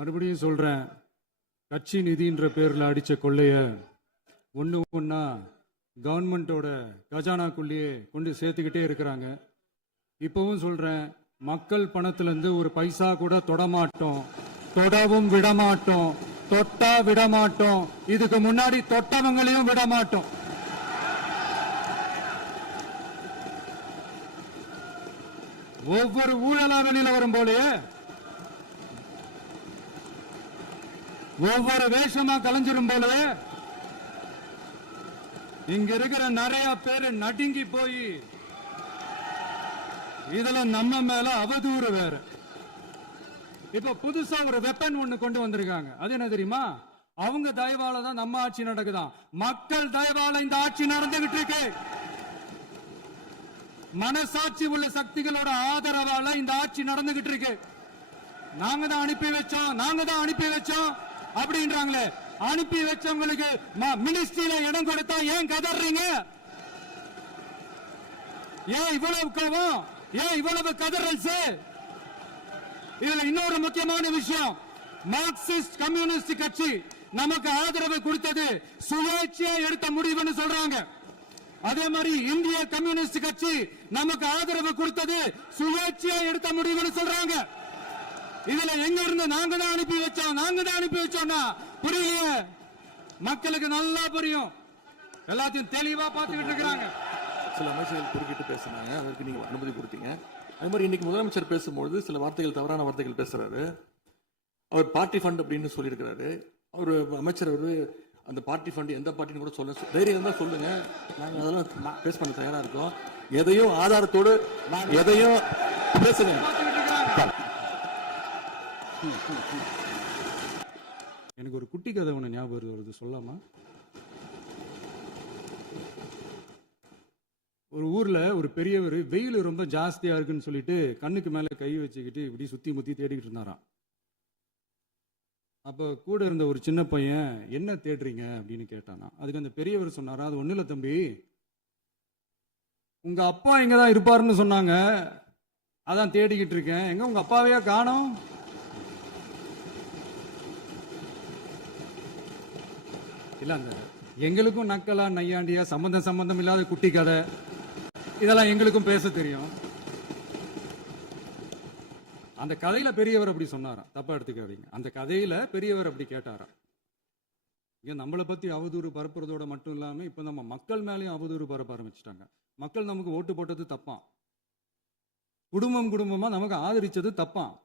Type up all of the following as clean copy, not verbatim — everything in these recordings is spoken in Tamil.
மறுபடியும் சொல்றேன், கட்சி நிதின்ற பேர்ல அடிச்ச கொள்ளைய ஒண்ணு ஒண்ணா கவர்மெண்டோட கஜானாக்குள்ளேயே கொண்டு சேர்த்துக்கிட்டே இருக்கிறாங்க. இப்பவும் சொல்றேன், மக்கள் பணத்துல இருந்து ஒரு பைசா கூட தொடமாட்டோம், தொடவும் விடமாட்டோம், தொட்டா விடமாட்டோம், இதுக்கு முன்னாடி தொட்டவங்களையும் விடமாட்டோம். ஒவ்வொரு ஊழலா வெளியில வரும் போலயே, ஒவ்வொரு வேஷமா கலைஞ்சிரும் போலயே இங்க இருக்கிற நிறைய பேரு நடுங்கி போய் இதுல நம்ம மேல அவதூறு வேற. இப்ப புதுசா ஒரு வெப்பன் ஒண்ணு கொண்டு வந்திருக்காங்க. அது என்ன தெரியுமா? அவங்க தயவால தான் நம்ம ஆட்சி நடக்குதாம். மக்கள் தயவால இந்த ஆட்சி நடந்துகிட்டு இருக்கு. மனசாட்சி உள்ள சக்திகளோட ஆதரவால இந்த ஆட்சி நடந்துகிட்டு இருக்கு. நாங்க தான் அனுப்பி வச்சோம் அப்படின்றாங்களே. அனுப்பி வச்சவங்களுக்கு மினிஸ்ட்ரியில இடம் கொடுத்தா ஏன் கதறீங்க? ஏன் இவ்வளவு கோபம்? ஏன் இவ்வளவு கதறல்? இதுல இன்னொரு முக்கியமான விஷயம், மார்க்சிஸ்ட் கம்யூனிஸ்ட் கட்சி நமக்கு ஆதரவு கொடுத்தது சுயேட்சையா எடுத்த முடிவுன்னு சொல்றாங்க. அதே மாதிரி இந்திய கம்யூனிஸ்ட் கட்சி நமக்கு ஆதரவு கொடுத்தது சுயேட்சையா எடுத்த முடிவுன்னு சொல்றாங்க. இதுல எங்க இருந்து நாங்க தான் அனுப்பி வச்சோம்னா புரியலையே. மக்களுக்கு நல்லா புரியும், எல்லாத்தையும் தெளிவா பார்த்துக்கிட்டு இருக்கிறாங்க. சில அமைச்சர்கள் குறுக்கிட்டு பேசினாங்க, அதற்கு நீங்க அனுமதி கொடுத்தீங்க. அது மாதிரி இன்னைக்கு முதலமைச்சர் பேசும்போது சில வார்த்தைகள், தவறான வார்த்தைகள் பேசுறாரு. அவர் பார்ட்டி ஃபண்ட் அப்படின்னு சொல்லியிருக்கிறாரு. அவர் அமைச்சர் அந்த பார்ட்டி ஃபண்ட் எந்த பார்ட்டின்னு கூட சொல்ல தைரியம் தான் சொல்லுங்க, நாங்க அதெல்லாம் பேஸ் பண்ண தயாரா இருக்கோம். எதையும் ஆதாரத்தோடு எதையும் பேசுங்க. எனக்கு ஒரு குட்டி கதை ஒன்று ஞாபகம் வருது, சொல்லாமா? ஒரு ஊர்ல ஒரு பெரியவர் வெயில் ரொம்ப ஜாஸ்தியா இருக்குன்னு சொல்லிட்டு கண்ணுக்கு மேல கை வச்சுக்கிட்டு இப்படி சுத்தி முத்தி தேடிக்கிட்டு இருந்தாராம். அப்ப கூட இருந்த ஒரு சின்ன பையன், என்ன தேடுறீங்க அப்படின்னு கேட்டானா. அதுக்கு அந்த பெரியவர் சொன்னாரா, அது ஒண்ணு இல்ல தம்பி, உங்க அப்பா எங்கதான் இருப்பாருன்னு சொன்னாங்க, அதான் தேடிக்கிட்டு இருக்கேன். எங்க உங்க அப்பாவையா காணோம்? இல்ல, அந்த எங்களுக்கும் நக்கலா நையாண்டியா சம்பந்தம் இல்லாத குட்டி கதை இதெல்லாம் எங்களுக்கும் பேச தெரியும். அந்த கதையில பெரியவர் அப்படி சொன்னாராம், தப்பா எடுத்துக்காதீங்க. அந்த கதையில பெரியவர் அப்படி கேட்டாராம். இங்க நம்மளை பத்தி அவதூறு பரப்புறதோட மட்டும் இல்லாம இப்ப நம்ம மக்கள் மேலேயும் அவதூறு பரப்ப ஆரம்பிச்சுட்டாங்க. மக்கள் நமக்கு ஓட்டு போட்டது தப்பான், குடும்பமா நமக்கு ஆதரிச்சது தப்பான்.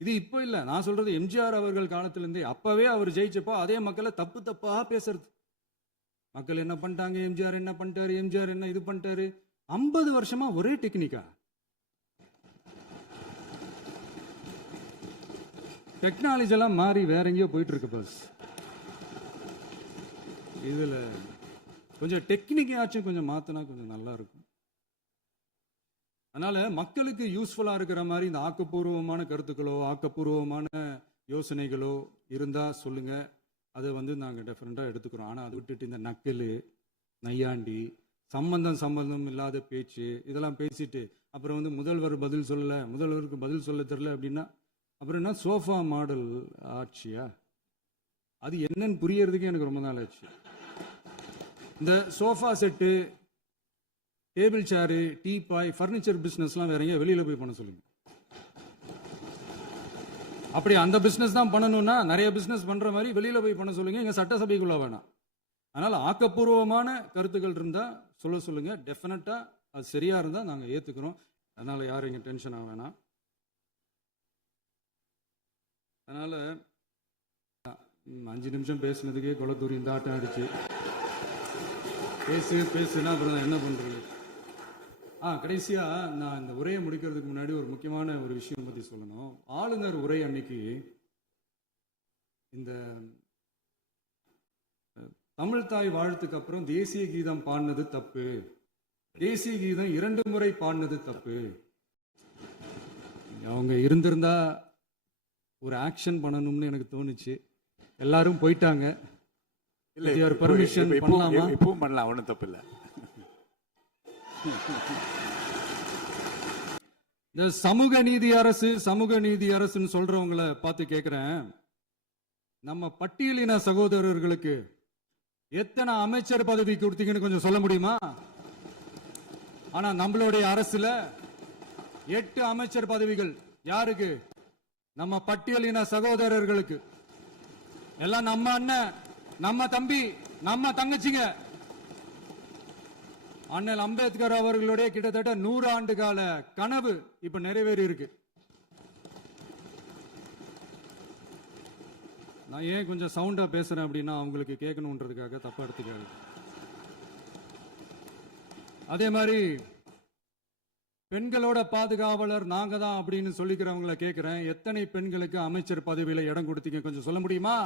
இது இப்ப இல்ல, நான் சொல்றது எம்ஜிஆர் அவர்கள் காலத்திலிருந்தே. அப்பவே அவர் ஜெயிச்சப்போ அதே மக்களை தப்பா பேசுறது. மக்கள் என்ன பண்ணிட்டாங்க, எம்ஜிஆர் என்ன பண்ணிட்டாரு, எம்ஜிஆர் என்ன இது பண்ணிட்டாரு. 50 வருஷமா ஒரே டெக்னிக்கா? டெக்னாலஜி எல்லாம் மாறி வேற எங்கேயோ போயிட்டு இருக்கு. பஸ் இதுல கொஞ்சம் டெக்னிக்காச்சும் கொஞ்சம் மாத்தினா கொஞ்சம் நல்லா இருக்கும். அதனால மக்களுக்கு யூஸ்ஃபுல்லா இருக்கிற மாதிரி இந்த ஆக்கப்பூர்வமான கருத்துக்களோ ஆக்கப்பூர்வமான யோசனைகளோ இருந்தா சொல்லுங்க, அதை நாங்க டெஃபரெண்டா எடுத்துக்கிறோம். ஆனா அதை விட்டுட்டு இந்த நக்கல் நையாண்டி சம்பந்தம் இல்லாத பேச்சு இதெல்லாம் பேசிட்டு அப்புறம் முதல்வர் பதில் சொல்லல, முதல்வருக்கு பதில் சொல்ல தெரியல அப்படின்னா அப்புறம் என்ன சோஃபா மாடல் ஆட்சியா? அது என்னன்னு புரியறதுக்கு எனக்கு ரொம்ப நாள் ஆச்சு. இந்த sofa set, table chair, teapoy, furniture பிசினஸ்லாம் வேற எங்கேயா வெளியில போய் பண்ண சொல்லுங்க. அப்படி அந்த பிசினஸ் தான் பண்ணணும்னா நிறைய பிசினஸ் பண்ற மாதிரி வெளியில போய் பண்ண சொல்லுங்க, எங்க சட்டசபைக்குள்ள வேணாம். அதனால ஆக்கப்பூர்வமான கருத்துக்கள் இருந்தா சொல்லுங்க, டெஃபினட்டா அது சரியா இருந்தா நாங்க ஏத்துக்கிறோம். அதனால யாரும் இங்க டென்ஷன் ஆக வேணாம். அதனால 5 நிமிஷம் பேசுனதுக்கே கொலத்தூரி இந்த ஆட்டம் ஆயிடுச்சு. பேசுனா அப்புறம் என்ன பண்றது? கடைசியா நான் இந்த உரையை முடிக்கிறதுக்கு முன்னாடி ஒரு முக்கியமான ஒரு விஷயம் பத்தி சொல்லணும். ஆளுநர் உரை அன்னைக்கு இந்த தமிழ் தாய் வாழ்த்துக்கு அப்புறம் தேசிய கீதம் பாடினது தப்பு, தேசிய கீதம் 2 முறை பாடினது தப்பு. அவங்க இருந்திருந்தா ஒரு ஆக்ஷன் பண்ணணும்னு எனக்கு தோணுச்சு. எல்லாரும் போயிட்டாங்க. இல்ல பர்மிஷன் பண்ணலாமா? இப்பவும் பண்ணலாம், ஒன்றும் தப்பு இல்லை. இந்த சமூக நீதி அரசுன்னு சொல்றவங்களை பார்த்து கேட்கிறேன், நம்ம பட்டியலின சகோதரர்களுக்கு எத்தனை அமைச்சர் பதவி கொடுத்தீங்கன்னு கொஞ்சம் சொல்ல முடியுமா? ஆனா நம்மளுடைய அரசுல 8 அமைச்சர் பதவிகள் யாருக்கு? நம்ம பட்டியலின சகோதரர்களுக்கு. எல்லாம் நம்ம அண்ணன், நம்ம தம்பி, நம்ம தங்கச்சிங்க. அண்ணல் அம்பேத்கர் அவர்களுடைய கிட்டத்தட்ட 100 ஆண்டு கால கனவு இப்ப நிறைவேறி இருக்கு. நான் ஏன் கொஞ்சம் சவுண்டா பேசுறேன் அப்படின்னா அவங்களுக்கு கேட்கணுன்றதுக்காக தப்பா எடுத்துக்காது. அதே மாதிரி பெண்களோட பாதுகாவலர் நாங்க தான் அப்படின்னு சொல்லிக்கிறவங்களை கேட்கிறேன், எத்தனை பெண்களுக்கு அமைச்சர் பதவியில இடம் கொடுத்தீங்க கொஞ்சம் சொல்ல முடியுமா?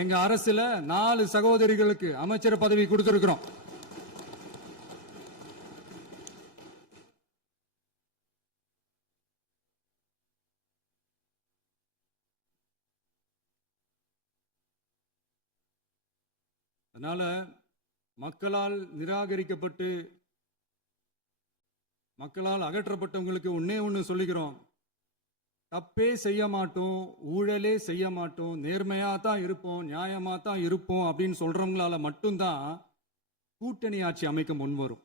எங்க அரசுல 4 சகோதரிகளுக்கு அமைச்சர் பதவி கொடுத்திருக்கிறோம். அதனால மக்களால் நிராகரிக்கப்பட்டு மக்களால் அகற்றப்பட்டவங்களுக்கு ஒன்னே ஒன்று சொல்லிக்கிறோம், தப்பே செய்ய மாட்டோம், ஊழலே செய்ய மாட்டோம், நேர்மையா தான் இருப்போம், நியாயமா தான் இருப்போம் அப்படின்னு சொல்றவங்களால மட்டும்தான் கூட்டணி ஆட்சி அமைக்க முன்வரும்.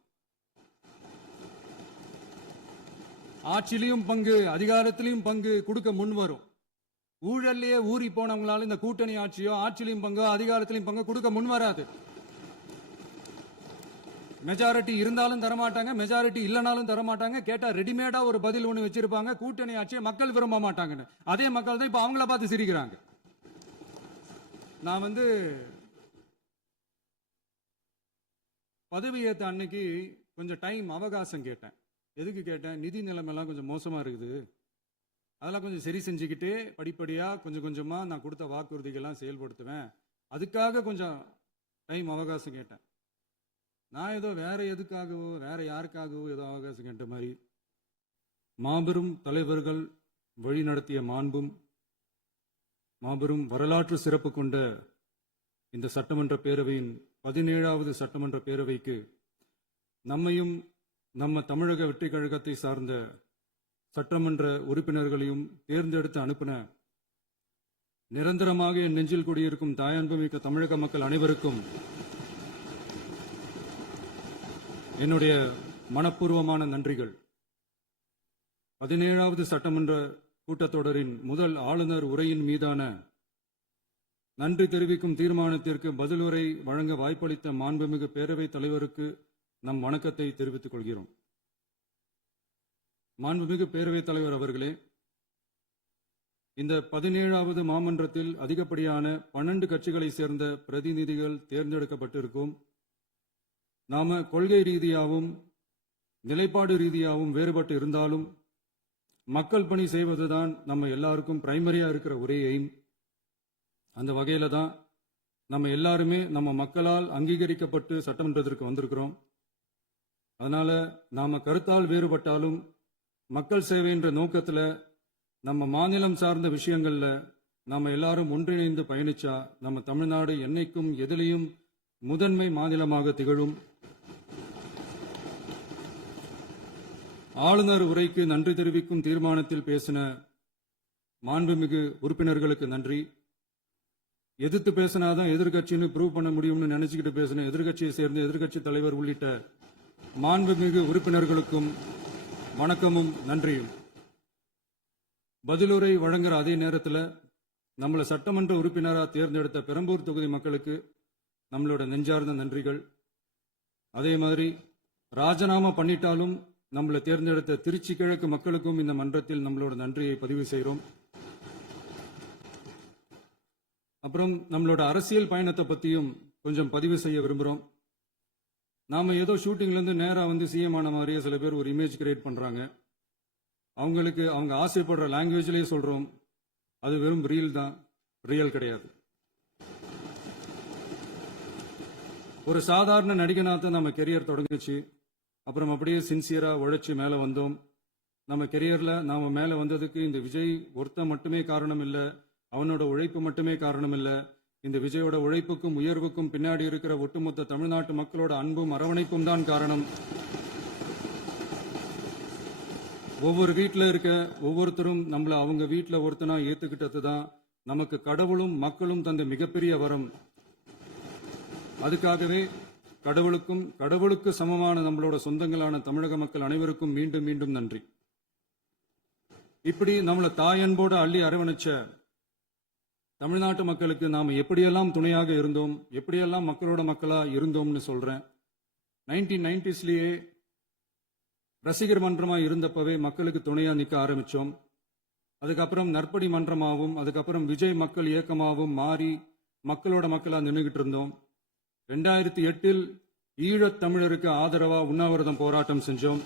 ஆட்சியிலையும் பங்கு, அதிகாரத்திலையும் பங்கு கொடுக்க முன்வரும். ஊழல்லையே ஊறி போனவங்களால இந்த கூட்டணி ஆட்சியோ ஆட்சியிலையும் பங்கோ அதிகாரத்திலையும் பங்கு கொடுக்க முன்வராது. மெஜாரிட்டி இருந்தாலும் தரமாட்டாங்க, மெஜாரிட்டி இல்லைனாலும் தரமாட்டாங்க. கேட்டா ரெடிமேடா ஒரு பதில் ஒண்ணு வச்சிருப்பாங்க, கூட்டணி ஆட்சியை மக்கள் விரும்ப மாட்டாங்கன்னு. அதே மக்கள் தான் இப்ப அவங்கள பார்த்து சிரிக்கிறாங்க. நான் பதவி ஏத்த அன்னைக்கு கொஞ்சம் டைம் அவகாசம் கேட்டேன். எதுக்கு கேட்டேன்? நிதி நிலைமைலாம் கொஞ்சம் மோசமா இருக்குது, அதெல்லாம் கொஞ்சம் சரி செஞ்சுக்கிட்டு படிப்படியா கொஞ்சம் கொஞ்சமா நான் கொடுத்த வாக்குறுதிகள்லாம் செயல்படுத்துவேன், அதுக்காக கொஞ்சம் டைம் அவகாசம் கேட்டேன். நான் ஏதோ வேற எதுக்காகவோ வேற யாருக்காகவோ ஏதோ அவகாசம் கேட்ட மாதிரி, மாபெரும் தலைவர்கள் வழி நடத்திய மாண்பும் மாபெரும் வரலாற்று சிறப்பு கொண்ட இந்த சட்டமன்ற பேரவையின் 17வது சட்டமன்ற பேரவைக்கு நம்மையும் நம்ம தமிழக வெற்றி கழகத்தை சார்ந்த சட்டமன்ற உறுப்பினர்களையும் தேர்ந்தெடுத்து அனுப்பின நிரந்தரமாக என் நெஞ்சில் குடியிருக்கும் தாயன்புமிக்க தமிழக மக்கள் அனைவருக்கும் என்னுடைய மனப்பூர்வமான நன்றிகள். 17வது சட்டமன்ற கூட்டத்தொடரின் முதல் ஆளுநர் உரையின் மீதான நன்றி தெரிவிக்கும் தீர்மானத்திற்கு பதில் உரை வழங்க வாய்ப்பளித்த மாண்புமிகு பேரவைத் தலைவருக்கு நம் வணக்கத்தை தெரிவித்துக் கொள்கிறோம். மாண்புமிகு பேரவைத் தலைவர் அவர்களே, இந்த 17வது மாமன்றத்தில் அதிகப்படியான 12 கட்சிகளை சேர்ந்த பிரதிநிதிகள் தேர்ந்தெடுக்கப்பட்டிருக்கும். நாம கொள்கை ரீதியாகவும் நிலைப்பாடு ரீதியாகவும் வேறுபட்டு இருந்தாலும் மக்கள் பணி செய்வதுதான் நம்ம எல்லாருக்கும் பிரைமரியா இருக்கிற ஒரே எய்ம். அந்த வகையில தான் நம்ம எல்லாருமே நம்ம மக்களால் அங்கீகரிக்கப்பட்டு சட்டமன்றத்திற்கு வந்திருக்கிறோம். அதனால நாம கருத்தால் வேறுபட்டாலும் மக்கள் சேவை என்ற நோக்கத்துல நம்ம மாநிலம் சார்ந்த விஷயங்கள்ல நாம எல்லாரும் ஒன்றிணைந்து பயணிச்சா நம்ம தமிழ்நாடு என்னைக்கும் எதிலையும் முதன்மை மாநிலமாக திகழும். ஆளுநர் உரைக்கு நன்றி தெரிவிக்கும் தீர்மானத்தில் பேசின மாண்புமிகு உறுப்பினர்களுக்கு நன்றி. எதிர்த்து பேசினாதான் எதிர்கட்சின்னு ப்ரூவ் பண்ண முடியும்னு நினைச்சுக்கிட்டு பேசின எதிர்கட்சியை சேர்ந்த எதிர்கட்சி தலைவர் உள்ளிட்ட மாண்புமிகு உறுப்பினர்களுக்கும் வணக்கமும் நன்றியும். பதிலுரை வழங்குற அதே நேரத்தில் நம்மளை சட்டமன்ற உறுப்பினராக தேர்ந்தெடுத்த பெரம்பூர் தொகுதி மக்களுக்கு நம்மளோட நெஞ்சார்ந்த நன்றிகள். அதே மாதிரி ராஜினாமா பண்ணிட்டாலும் நம்மளை தேர்ந்தெடுத்த திருச்சி கிழக்கு மக்களுக்கும் இந்த மன்றத்தில் நம்மளோட நன்றியை பதிவு செய்கிறோம். அப்புறம் நம்மளோட அரசியல் பயணத்தை பற்றியும் கொஞ்சம் பதிவு செய்ய விரும்புகிறோம். நாம ஏதோ ஷூட்டிங்லேருந்து நேராக சிஎம் ஆன மாதிரியே சில பேர் ஒரு இமேஜ் கிரியேட் பண்ணுறாங்க. அவங்களுக்கு அவங்க ஆசைப்படுற லாங்குவேஜ்லேயே சொல்கிறோம், அது வெறும் ரீல் தான், ரியல் கிடையாது. ஒரு சாதாரண நடிகனாக நம்ம கெரியர் தொடங்குச்சு. அப்புறம் அப்படியே சின்சியராக உழைச்சி மேலே வந்தோம். நம்ம கெரியரில் நாம் மேலே வந்ததுக்கு இந்த விஜய் ஒருத்தன் மட்டுமே காரணம் இல்லை, அவனோட உழைப்பு மட்டுமே காரணம் இல்லை. இந்த விஜயோட உழைப்புக்கும் உயர்வுக்கும் பின்னாடி இருக்கிற ஒட்டுமொத்த தமிழ்நாட்டு மக்களோட அன்பும் அரவணைப்பும் தான் காரணம். ஒவ்வொரு வீட்டில் இருக்க ஒவ்வொருத்தரும் நம்மளை அவங்க வீட்டில் ஒருத்தனா ஏத்துக்கிட்டது தான் நமக்கு கடவுளும் மக்களும் தந்த மிகப்பெரிய வரம். அதுக்காகவே கடவுளுக்கு சமமான நம்மளோட சொந்தங்களான தமிழக மக்கள் அனைவருக்கும் மீண்டும் மீண்டும் நன்றி. இப்படி நம்மளை தாயன்போடு அள்ளி அரவணைச்ச தமிழ்நாட்டு மக்களுக்கு நாம் எப்படியெல்லாம் துணையாக இருந்தோம், எப்படியெல்லாம் மக்களோட மக்களா இருந்தோம்னு சொல்றேன். 1990ஸ்லயே ரசிகர் மன்றமா இருந்தப்பவே மக்களுக்கு துணையா நிற்க ஆரம்பிச்சோம். அதுக்கப்புறம் நற்படி மன்றமாகவும் அதுக்கப்புறம் விஜய் மக்கள் இயக்கமாகவும் மாறி மக்களோட மக்களா நின்றுகிட்டு இருந்தோம். 2008 ஈழத் தமிழருக்கு ஆதரவா உண்ணாவிரதம் போராட்டம் செஞ்சோம்.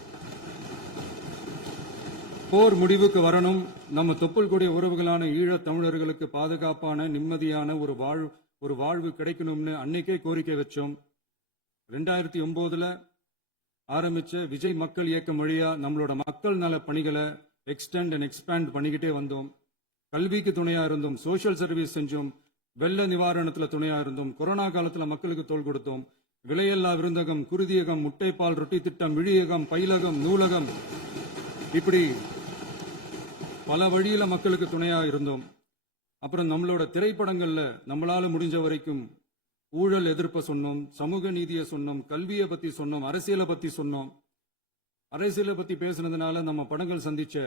போர் முடிவுக்கு வரணும், நம்ம தொப்புள் கூடிய உறவுகளான ஈழத் தமிழர்களுக்கு பாதுகாப்பான நிம்மதியான ஒரு வாழ்வு கிடைக்கணும்னு அன்னைக்கே கோரிக்கை வச்சோம். 2009 ஆரம்பிச்ச விஜய் மக்கள் இயக்கம் வழியா நம்மளோட மக்கள் நல பணிகளை எக்ஸ்டெண்ட் அண்ட் எக்ஸ்பேண்ட் பண்ணிக்கிட்டே வந்தோம். கல்விக்கு துணையா இருந்தோம், சோஷியல் சர்வீஸ் செஞ்சோம், வெள்ள நிவாரணத்துல துணையா இருந்தோம், கொரோனா காலத்துல மக்களுக்கு தோள் கொடுத்தோம். விலையில்லா விருந்தகம், குருதியகம், முட்டைப்பால் ரொட்டி திட்டம், விழியகம், பயிலகம், நூலகம், இப்படி பல வழியில மக்களுக்கு துணையா இருந்தோம். அப்புறம் நம்மளோட திரைப்படங்கள்ல நம்மளால முடிஞ்ச வரைக்கும் ஊழல் எதிர்ப்ப சொன்னோம், சமூக நீதியை சொன்னோம், கல்வியை பத்தி சொன்னோம், அரசியலை பத்தி சொன்னோம். அரசியலை பத்தி பேசுனதுனால நம்ம படங்கள் சந்திச்ச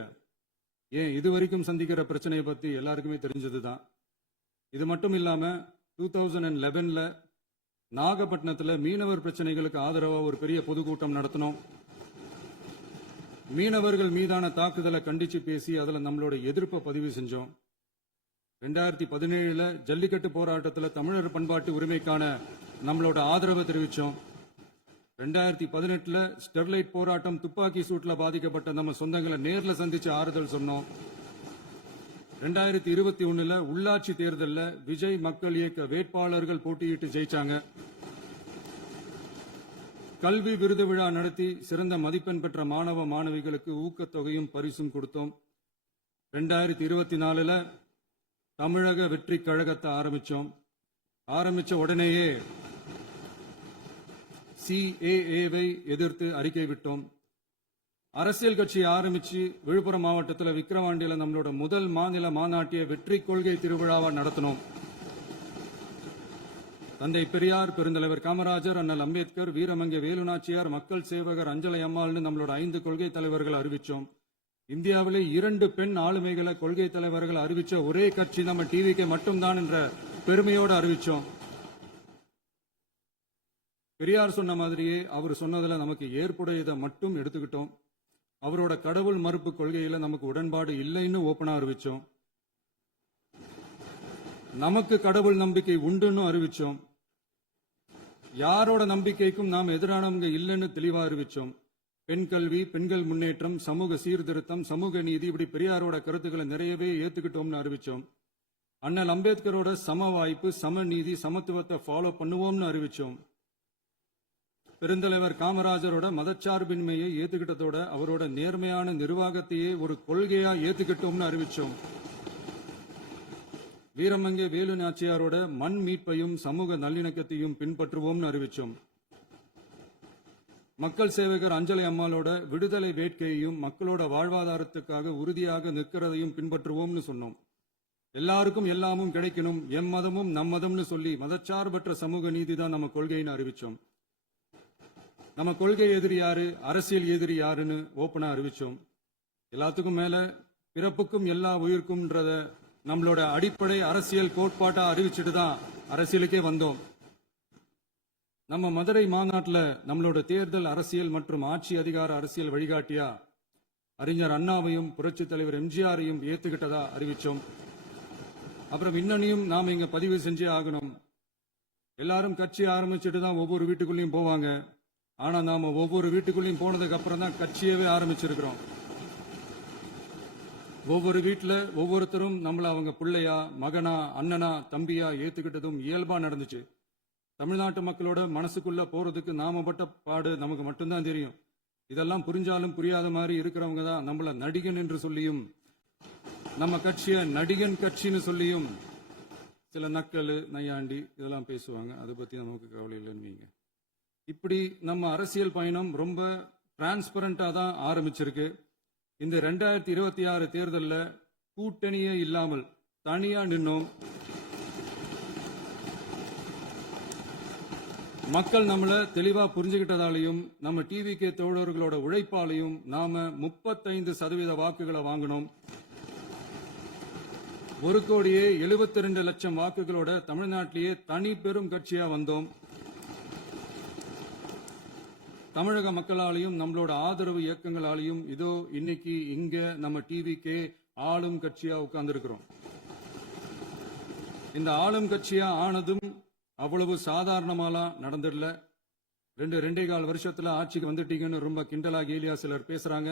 இதுவரைக்கும் சந்திக்கிற பிரச்சனையை பத்தி எல்லாருக்குமே தெரிஞ்சதுதான். இது மட்டும் இல்லாம 2011 நாகப்பட்டினத்துல மீனவர் பிரச்சனைகளுக்கு ஆதரவா ஒரு பெரிய பொதுக்கூட்டம் நடத்தினோம். மீனவர்கள் மீதான தாக்குதலை கண்டிச்சு பேசி அதுல நம்மளோட எதிர்ப்பை பதிவு செஞ்சோம். 2017 ஜல்லிக்கட்டு போராட்டத்தில் தமிழர் பண்பாட்டு உரிமைக்கான நம்மளோட ஆதரவை தெரிவிச்சோம். 2018 ஸ்டெர்லைட் போராட்டம், துப்பாக்கி சூட்ல பாதிக்கப்பட்ட நம்ம சொந்தங்களை நேர்ல சந்திச்சு ஆறுதல் சொன்னோம். 2021 உள்ளாட்சி தேர்தலில் விஜய் மக்கள் இயக்க வேட்பாளர்கள் போட்டியிட்டு ஜெயிச்சாங்க. கல்வி விருது விழா நடத்தி சிறந்த மதிப்பெண் பெற்ற மாணவ மாணவிகளுக்கு ஊக்கத்தொகையும் பரிசும் கொடுத்தோம். 2024 தமிழக வெற்றி கழகத்தை ஆரம்பிச்ச உடனேயே CAA-வை எதிர்த்து அறிக்கை விட்டோம். அரசியல் கட்சி ஆரம்பிச்சு விழுப்புரம் மாவட்டத்தில் விக்கிரவாண்டியில நம்மளோட முதல் மாநில மாநாட்டிய வெற்றி கொள்கை திருவிழாவை நடத்தினோம். தந்தை பெரியார், பெருந்தலைவர் காமராஜர், அண்ணல் அம்பேத்கர், வீரமங்கை வேலுநாச்சியார், மக்கள் சேவகர் அஞ்சலை அம்மாள்னு நம்மளோட 5 கொள்கை தலைவர்கள் அறிவிச்சோம். இந்தியாவிலே 2 பெண் ஆளுமைகளை கொள்கை தலைவர்கள் அறிவிச்ச ஒரே கட்சி நம்ம டிவிக்கு மட்டும்தான் என்ற பெருமையோடு அறிவிச்சோம். பெரியார் சொன்ன மாதிரியே அவர் சொன்னதுல நமக்கு ஏற்புடையதை மட்டும் எடுத்துக்கிட்டோம். அவரோட கடவுள் மறுப்பு கொள்கையில நமக்கு உடன்பாடு இல்லைன்னு ஓப்பனா அறிவிச்சோம். நமக்கு கடவுள் நம்பிக்கை உண்டுன்னு அறிவிச்சோம். யாரோட நம்பிக்கைக்கும் நாம் எதிரானவங்க இல்லைன்னு தெளிவா அறிவிச்சோம். பெண் கல்வி, பெண்கள் முன்னேற்றம், சமூக சீர்திருத்தம், சமூக நீதி, இப்படி பெரியாரோட கருத்துக்களை நிறையவே ஏத்துக்கிட்டோம்னு அறிவிச்சோம். அண்ணல் அம்பேத்கரோட சம வாய்ப்பு, சம நீதி, சமத்துவத்தை ஃபாலோ பண்ணுவோம்னு அறிவிச்சோம். பெருந்தலைவர் காமராஜரோட மதச்சார்பின்மையை ஏத்துக்கிட்டதோட அவரோட நேர்மையான நிர்வாகத்தையே ஒரு கொள்கையா ஏத்துக்கிட்டோம்னு அறிவிச்சோம். வீரமங்கை வேலு நாச்சியாரோட மண் மீட்பையும் சமூக நல்லிணக்கத்தையும் பின்பற்றுவோம்னு அறிவிச்சோம். மக்கள் சேவகர் அஞ்சலை அம்மாளோட விடுதலை வேட்கையையும் மக்களோட வாழ்வாதாரத்துக்காக உறுதியாக நிற்கிறதையும் பின்பற்றுவோம்னு சொன்னோம். எல்லாருக்கும் எல்லாமும் கிடைக்கணும், எம் மதமும் நம் மதம்னு சொல்லி மதச்சார்பற்ற சமூக நீதி தான் நம்ம கொள்கைன்னு அறிவிச்சோம். நம்ம கொள்கை எதிரி யாரு, அரசியல் எதிரி யாருன்னு ஓப்பனா அறிவிச்சோம். எல்லாத்துக்கும் மேல பிறப்புக்கும் எல்லா உயிருக்கும்ன்றத நம்மளோட அடிப்படை அரசியல் கோட்பாட்டா அறிவிச்சுட்டு தான் அரசியலுக்கே வந்தோம். நம்ம மதுரை மாநாட்டில் நம்மளோட தேர்தல் அரசியல் மற்றும் ஆட்சி அதிகார அரசியல் வழிகாட்டியா அறிஞர் அண்ணாவையும் புரட்சி தலைவர் எம்ஜிஆரையும் ஏத்துக்கிட்டதா அறிவிச்சோம். அப்புறம் இன்னனையும் நாம் இங்க பதிவு செஞ்சே ஆகணும். எல்லாரும் கட்சி ஆரம்பிச்சுட்டு தான் ஒவ்வொரு வீட்டுக்குள்ளேயும் போவாங்க. ஆனா நாம ஒவ்வொரு வீட்டுக்குள்ளேயும் போனதுக்கு அப்புறம் தான் கட்சியவே ஆரம்பிச்சிருக்கிறோம். ஒவ்வொரு வீட்டுல ஒவ்வொருத்தரும் நம்மள அவங்க பிள்ளையா, மகனா, அண்ணனா, தம்பியா ஏத்துக்கிட்டதும் இயல்பா நடந்துச்சு. தமிழ்நாட்டு மக்களோட மனசுக்குள்ள போறதுக்கு நாம பட்ட பாடு நமக்கு மட்டும்தான் தெரியும். இதெல்லாம் புரிஞ்சாலும் புரியாத மாதிரி இருக்கிறவங்க தான் நம்மள நடிகன் என்று சொல்லியும் நம்ம கட்சிய நடிகன் கட்சின்னு சொல்லியும் சில நக்கல், நையாண்டி இதெல்லாம் பேசுவாங்க. அதை பத்தி நமக்கு கவலை இல்லைன்னு. இப்படி நம்ம அரசியல் பயணம் ரொம்ப டிரான்ஸ்பரண்டா தான் ஆரம்பிச்சிருக்கு. இந்த 2026 தேர்தல்ல கூட்டணியே இல்லாமல் தனியா நின்னோம். மக்கள் நம்மள தெளிவா புரிஞ்சுகிட்டதாலையும் நம்ம டிவிகே தோழர்களோட உழைப்பாலையும் நாம 35% வாக்குகளை வாங்கினோம். 1,72,00,000 வாக்குகளோட தமிழ்நாட்டிலேயே தனி பெரும் கட்சியா வந்தோம். தமிழக மக்களாலையும் நம்மளோட ஆதரவு இயக்கங்களாலையும் இதோ இன்னைக்கு இங்க நம்ம டிவிகே ஆளும் கட்சியா உட்கார்ந்துருக்கிறோம். இந்த ஆளும் கட்சியா ஆனதும் அவ்வளவு சாதாரணமாலாம் நடந்துடல. 2.25 வருஷத்துல ஆட்சிக்கு வந்துட்டீங்கன்னு ரொம்ப கிண்டலா கேலியா சிலர் பேசுறாங்க.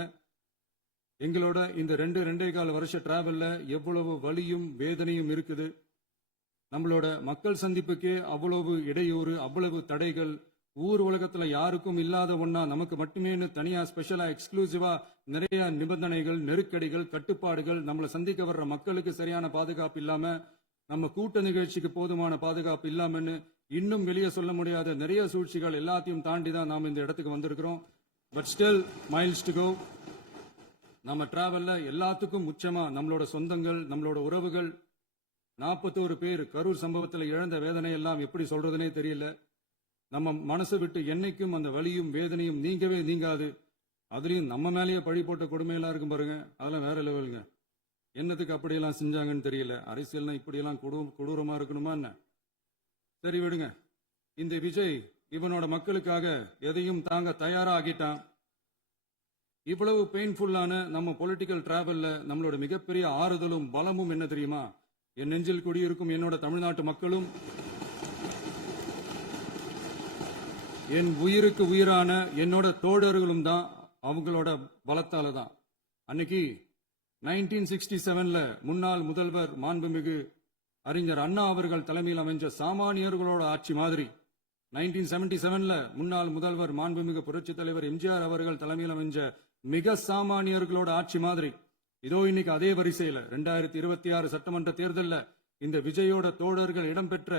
எங்களோட இந்த 2.25 வருஷ டிராவல்ல எவ்வளவு வலியும் வேதனையும் இருக்குது. நம்மளோட மக்கள் சந்திப்புக்கே அவ்வளவு இடையூறு, அவ்வளவு தடைகள், ஊர் உலகத்துல யாருக்கும் இல்லாத ஒன்னா நமக்கு மட்டுமேனு தனியா ஸ்பெஷலா எக்ஸ்க்ளூசிவா நிறைய நிபந்தனைகள், நெருக்கடிகள், கட்டுப்பாடுகள், நம்மளை சந்திக்க வர்ற மக்களுக்கு சரியான பாதுகாப்பு இல்லாம, நம்ம கூட்ட நிகழ்ச்சிக்கு போதுமான பாதுகாப்பு இல்லாமன்னு இன்னும் வெளியே சொல்ல முடியாத நிறைய சூழ்ச்சிகள் எல்லாத்தையும் தாண்டி தான் நாம் இந்த இடத்துக்கு வந்திருக்கிறோம். But still miles to go. நம்ம டிராவல்ல எல்லாத்துக்கும் முச்சமா நம்மளோட சொந்தங்கள், நம்மளோட உறவுகள், 41 பேர் கரூர் சம்பவத்தில் இழந்த வேதனை எல்லாம் எப்படி சொல்றதுனே தெரியல. நம்ம மனசு விட்டு என்னைக்கும் அந்த வலியும் வேதனையும் நீங்கவே நீங்காது. அதுலயும் நம்ம மேலேயே பழி போட்ட கொடுமையெல்லாம் இருக்கும் பாருங்க, அதெல்லாம் வேற லெவலுங்க. என்னத்துக்கு அப்படியெல்லாம் செஞ்சாங்கன்னு தெரியல. அரசியல்னா இப்படியெல்லாம் கொடூரமா இருக்கணுமா என்ன? சரி விடுங்க. இந்த விஜய் இவனோட மக்களுக்காக எதையும் தாங்க தயாரா ஆகிட்டான். இவ்வளவு பெயின்ஃபுல்லான நம்ம பொலிட்டிக்கல் டிராவல்ல நம்மளோட மிகப்பெரிய ஆறுதலும் பலமும் என்ன தெரியுமா? என் நெஞ்சில் குடியிருக்கும் என்னோட தமிழ்நாட்டு மக்களும், என் உயிருக்கு உயிரான என்னோட தோழர்களும் தான். அவங்களோட பலத்தால தான். அன்னைக்கு 1967ல முன்னாள் முதல்வர் மாண்புமிகு அறிஞர் அண்ணா அவர்கள் தலைமையில் அமைஞ்ச சாமானியர்களோட ஆட்சி மாதிரி, 1977ல முன்னாள் முதல்வர் மாண்புமிகு புரட்சித் தலைவர் எம்ஜிஆர் அவர்கள் தலைமையில் அமைஞ்ச மிக சாமானியர்களோட ஆட்சி மாதிரி, இதோ இன்னைக்கு அதே வரிசையில 2026 சட்டமன்ற தேர்தல்ல இந்த விஜயோட தோழர்கள் இடம்பெற்ற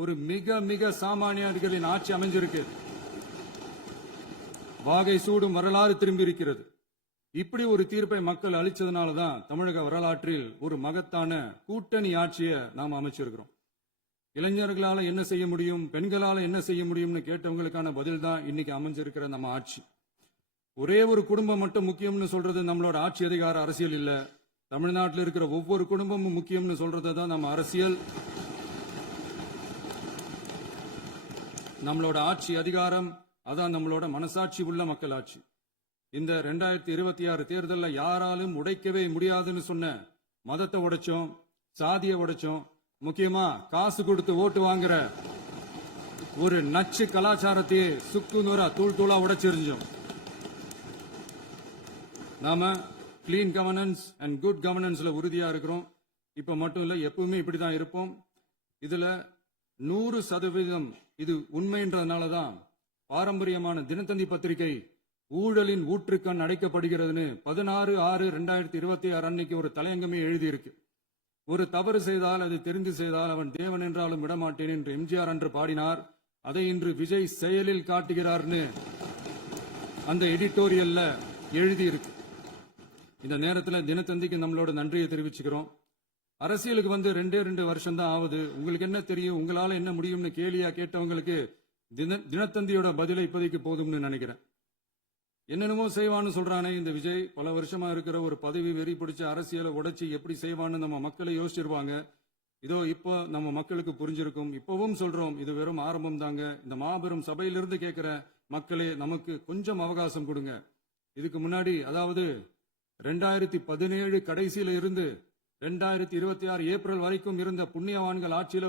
ஒரு மிக மிக சாமானியர்களின் ஆட்சி அமைஞ்சிருக்கு. வாகை சூடும் வரலாறு திரும்பி இருக்கிறது. இப்படி ஒரு தீர்ப்பை மக்கள் அளிச்சதுனாலதான் தமிழக வரலாற்றில் ஒரு மகத்தான கூட்டணி ஆட்சியை நாம் அமைச்சிருக்கிறோம். இளைஞர்களால என்ன செய்ய முடியும், பெண்களால என்ன செய்ய முடியும்னு கேட்டவங்களுக்கான பதில் தான் இன்னைக்கு அமைஞ்சிருக்கிற நம்ம ஆட்சி. ஒரே ஒரு குடும்பம் மட்டும் முக்கியம்னு சொல்றது நம்மளோட ஆட்சி அதிகார அரசியல் இல்ல. தமிழ்நாட்டில் இருக்கிற ஒவ்வொரு குடும்பமும் முக்கியம்னு சொல்றது தான் நம்ம அரசியல். நம்மளோட ஆட்சி அதிகாரம் அதான் நம்மளோட மனசாட்சி உள்ள மக்கள் ஆட்சி. இந்த 2026 தேர்தலில் யாராலும் உடைக்கவே முடியாதுன்னு சொன்ன மதத்தை உடைச்சோம், சாதியை உடைச்சோம், முக்கியமா காசு கொடுத்து ஓட்டு வாங்குற ஒரு நச்சு கலாச்சாரத்தையே சுக்கு நூறா தூள் தூளா உடைச்சிருந்தோம். நாம கிளீன் கவர்னன்ஸ் அண்ட் குட் கவர்னன்ஸ்ல உறுதியா இருக்கிறோம். இப்ப மட்டும் இல்ல, எப்பவுமே இப்படிதான் இருப்போம். இதுல 100% இது உண்மைன்றதுனாலதான் பாரம்பரியமான தினத்தந்தி பத்திரிகை ஊழலின் ஊற்றுக்கண் அடைக்கப்படுகிறதுன்னு 16/6/2026 அன்னைக்கு ஒரு தலையங்கமே எழுதியிருக்கு. ஒரு தவறு செய்தால் அதை தெரிந்து செய்தால் அவன் தேவன் என்றாலும் விடமாட்டேன் என்று எம்ஜிஆர் அன்று பாடினார். அதை இன்று விஜய் செயலில் காட்டுகிறார்னு அந்த எடிட்டோரியல்ல எழுதியிருக்கு. இந்த நேரத்தில் தினத்தந்திக்கு நம்மளோட நன்றியை தெரிவிச்சுக்கிறோம். அரசியலுக்கு வந்து 2 வருஷம் தான் ஆகுது. உங்களுக்கு என்ன தெரியும், உங்களால என்ன முடியும்னு கேலியா கேட்டவங்களுக்கு தினத்தந்தியோட பதிலை இப்போதைக்கு போதும்னு நினைக்கிறேன். என்னென்னமோ செய்வான்னு சொல்றானே இந்த விஜய், பல வருஷமா இருக்கிற ஒரு பதவி வெறி பிடிச்ச அரசியலை உடைச்சி எப்படி செய்வான்னு நம்ம மக்களை யோசிச்சிருவாங்க. இதோ இப்போ நம்ம மக்களுக்கு புரிஞ்சிருக்கும். இப்பவும் சொல்றோம், இது வெறும் ஆரம்பம் தாங்க. இந்த மாபெரும் சபையிலிருந்து கேட்கிற மக்களே, நமக்கு கொஞ்சம் அவகாசம் கொடுங்க. இதுக்கு முன்னாடி, அதாவது 2017 கடைசியில இருந்து 2026 ஏப்ரல் வரைக்கும் இருந்த புண்ணியவான்கள் ஆட்சியில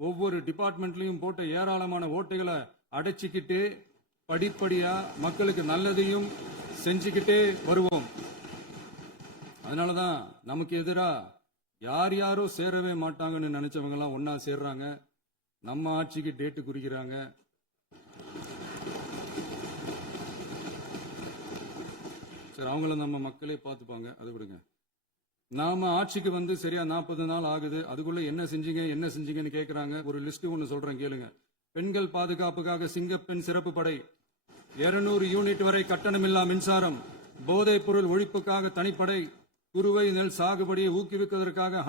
ஒவ்வொரு டிபார்ட்மெண்ட்லயும் போட்ட ஏராளமான ஓட்டைகளை அடைச்சிக்கிட்டே படிப்படியா மக்களுக்கு நல்லதையும் செஞ்சுக்கிட்டே வருவோம். அதனாலதான் நமக்கு எதிரா யார் யாரோ சேரவே மாட்டாங்கன்னு நினைச்சவங்க எல்லாம் ஒன்னா சேர்றாங்க. நம்ம ஆட்சிக்கு டேட்டு குறிக்கிறாங்க. சரி, அவங்கள நம்ம மக்களே பார்த்துப்பாங்க, அதை விடுங்க. நாம ஆட்சிக்கு வந்து சரியா 40 நாள் ஆகுது. அதுக்குள்ள என்ன செஞ்சீங்கன்னு கேட்கறாங்க. ஒரு லிஸ்ட் ஒன்னு சொல்றேன் கேளுங்க. பெண்கள் பாதுகாப்புக்காக சிங்கப்பெண் சிறப்பு படை, 200 யூனிட் வரை கட்டணமில்லா மின்சாரம், போதைப் பொருள் ஒழிப்புக்காக தனிப்படை, குறுவை நெல் சாகுபடியை ஊக்குவிப்பதற்காக